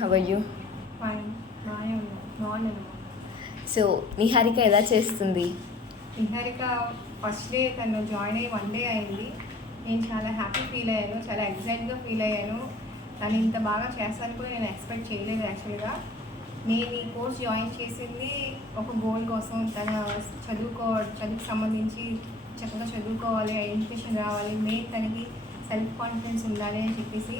How are you? Fine, బాగానే ఉన్నాను, బాగున్నాను. సో నిహారిక ఎలా చేస్తుంది? నిహారిక ఫస్ట్ డే తను జాయిన్ అయ్యి 1 డే అయింది. నేను చాలా హ్యాపీ ఫీల్ అయ్యాను, చాలా ఎక్సైట్గా ఫీల్ అయ్యాను. తను ఇంత బాగా చేస్తాను కూడా నేను ఎక్స్పెక్ట్ చేయలేదు యాక్చువల్గా. నేను ఈ కోర్స్ జాయిన్ చేసింది ఒక గోల్ కోసం. తన చదువుకు సంబంధించి చక్కగా చదువుకోవాలి, ఐడెంటిఫికేషన్ రావాలి, మెయిన్ తనకి సెల్ఫ్ కాన్ఫిడెన్స్ ఉండాలి అని చెప్పేసి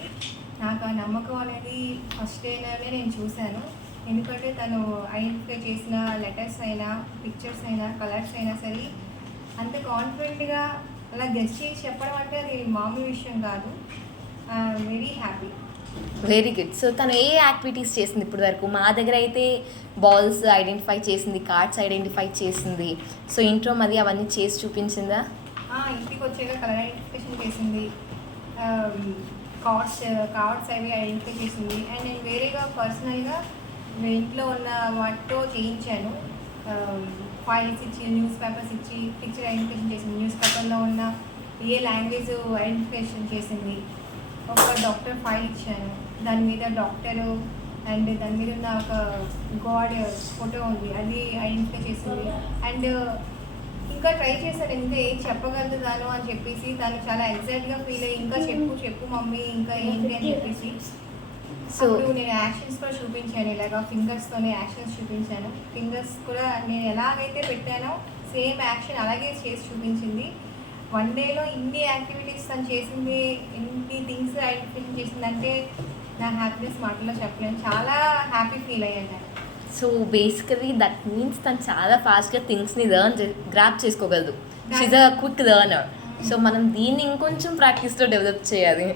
నాకు ఆ నమ్మకం అనేది ఫస్ట్ డేలోనే నేను చూశాను. ఎందుకంటే తను ఐడెంటిఫై చేసిన లెటర్స్ అయినా, పిక్చర్స్ అయినా, కలర్స్ అయినా సరే అంత కాన్ఫిడెంట్గా అలా గెస్ట్ చేసి చెప్పడం అంటే అది మామూలు విషయం కాదు. Very happy. Very good. So తను ఏ యాక్టివిటీస్ చేసింది ఇప్పుడు వరకు? మా దగ్గర అయితే బాల్స్ ఐడెంటిఫై చేసింది, కార్డ్స్ ఐడెంటిఫై చేసింది. సో ఇంట్లో మరి అవన్నీ చేసి చూపించిందా? ఇంటికి వచ్చాక కలర్ ఐడెంటిఫికేషన్ చేసింది, కార్డ్స్ అవి ఐడెంటిఫై చేసింది. అండ్ నేను వేరేగా పర్సనల్గా ఇంట్లో ఉన్న వాటితో చేయించాను. ఫైల్స్ ఇచ్చి, న్యూస్ పేపర్స్ ఇచ్చి పిక్చర్ ఐడెంటిఫికేషన్ చేసింది. న్యూస్ పేపర్లో ఉన్న ఏ లాంగ్వేజ్ ఐడెంటిఫికేషన్ చేసింది. ఒక డాక్టర్ ఫైల్ ఇచ్చాను, దాని మీద డాక్టరు అండ్ దాని మీద ఉన్న ఒక గాడ్ ఫోటో ఉంది, అది ఐడెంటిఫై చేసింది. అండ్ ఇంకా ట్రై చేశాను, ఇంకా ఏం చెప్పగలుగుతాను అని చెప్పేసి తను చాలా ఎక్సైట్గా ఫీల్ అయ్యి ఇంకా చెప్పు మమ్మీ ఇంకా ఏంటి అని చెప్పేసి. సో నేను యాక్షన్స్ కూడా చూపించాను, ఇలాగా ఫింగర్స్తోనే యాక్షన్స్ చూపించాను. ఫింగర్స్ కూడా నేను ఎలాగైతే పెట్టానో సేమ్ యాక్షన్ అలాగే చేసి చూపించింది. 1 డేలో ఇన్ని యాక్టివిటీస్ తను చేసింది, ఇన్ని థింగ్స్ ఐడెంటిఫికేషన్ చేసిందంటే నా హ్యాపీనెస్ మాటల్లో చెప్పలేను. చాలా హ్యాపీ ఫీల్ అయ్యాను. సో బేసికలీ దట్ మీన్స్ తను చాలా ఫాస్ట్గా థింగ్స్ని గ్రాప్ చేసుకోగలదు. She's a quick learner. So మనం దీన్ని ఇంకొంచెం ప్రాక్టీస్లో డెవలప్ చేయాలి.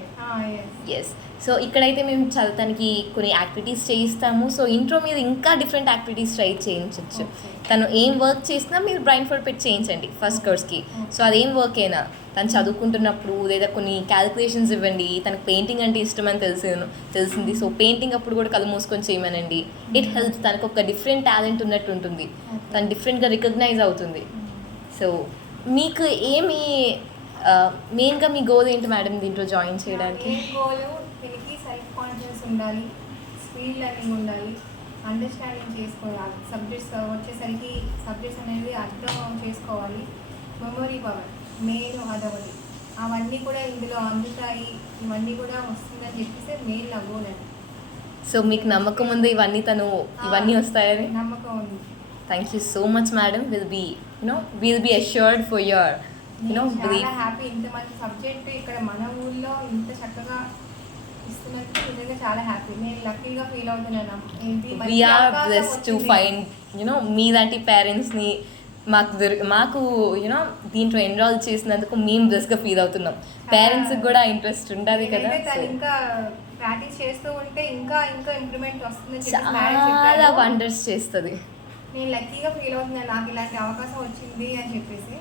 ఎస్. సో ఇక్కడైతే మేము చదువుతానికి కొన్ని యాక్టివిటీస్ చేయిస్తాము. సో ఇంట్రో మీద ఇంకా డిఫరెంట్ యాక్టివిటీస్ ట్రై చేయించవచ్చు. తను ఏం వర్క్ చేసినా మీరు బ్రైన్ ఫోర్డ్ పెట్టి చేయించండి ఫస్ట్ కోర్స్కి. సో అదేం వర్క్ అయినా తను చదువుకుంటున్నప్పుడు లేదా కొన్ని క్యాలిక్యులేషన్స్ ఇవ్వండి. తనకు పెయింటింగ్ అంటే ఇష్టమని తెలిసింది. సో పెయింటింగ్ అప్పుడు కూడా కళ్ళు మూసుకొని చేయమనండి. It helps. తనకు ఒక డిఫరెంట్ టాలెంట్ ఉన్నట్టు ఉంటుంది, తను డిఫరెంట్గా రికగ్నైజ్ అవుతుంది. సో మీకు ఏమి మెయిన్గా మీ గోల్ ఏంటి మేడం దీంట్లో జాయిన్ చేయడానికి? గోల్ దీనికి సెల్ఫ్ కాన్ఫిడెన్స్ ఉండాలి, స్పీడ్ లెర్నింగ్ ఉండాలి, అండర్స్టాండింగ్ చేసుకోవాలి. సబ్జెక్ట్స్ వచ్చేసరికి సబ్జెక్ట్స్ అనేది అర్థం చేసుకోవాలి, మెమొరీ పవర్ మెయిన్ అదొకటి. అవన్నీ కూడా ఇందులో అందుతాయి, ఇవన్నీ కూడా వస్తుందని చెప్పేసి మెయిన్ నా గోల్ అండి. సో మీకు నమ్మకం ఉంది ఇవన్నీ వస్తాయని? నమ్మకం ఉంది. Thank you so much madam. Will be assured for your చాలా హ్యాపీ. ఇంత మంచి సబ్జెక్ట్ ఇక్కడ మన ఊళ్ళో ఇంత చక్కగా ఇస్తున్నందుకు నిజంగా చాలా హ్యాపీ. నేను లక్కీగా ఫీల్ అవుతున్నాను. We are blessed to find మీలాంటి పేరెంట్స్ని మాకు దీంట్లో ఎన్రోల్ చేసినందుకు మేము బ్లెస్గా ఫీల్ అవుతున్నాం. పేరెంట్స్కి కూడా ఇంట్రెస్ట్ ఉండాలి కదా. ఇంకా ప్రాక్టీస్ చేస్తూ ఉంటే ఇంకా ఇంప్రూవ్మెంట్ వస్తుంది, చాలా వండర్స్ చేస్తుంది. నేను లక్కీగా ఫీల్ అవుతున్నాను నాకు ఇలాంటి అవకాశం వచ్చింది అని చెప్పేసి.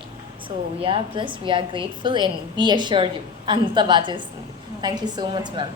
So we are blessed, we are grateful and be assured you. అంత బాగా చేస్తుంది. Thank you so much ma'am.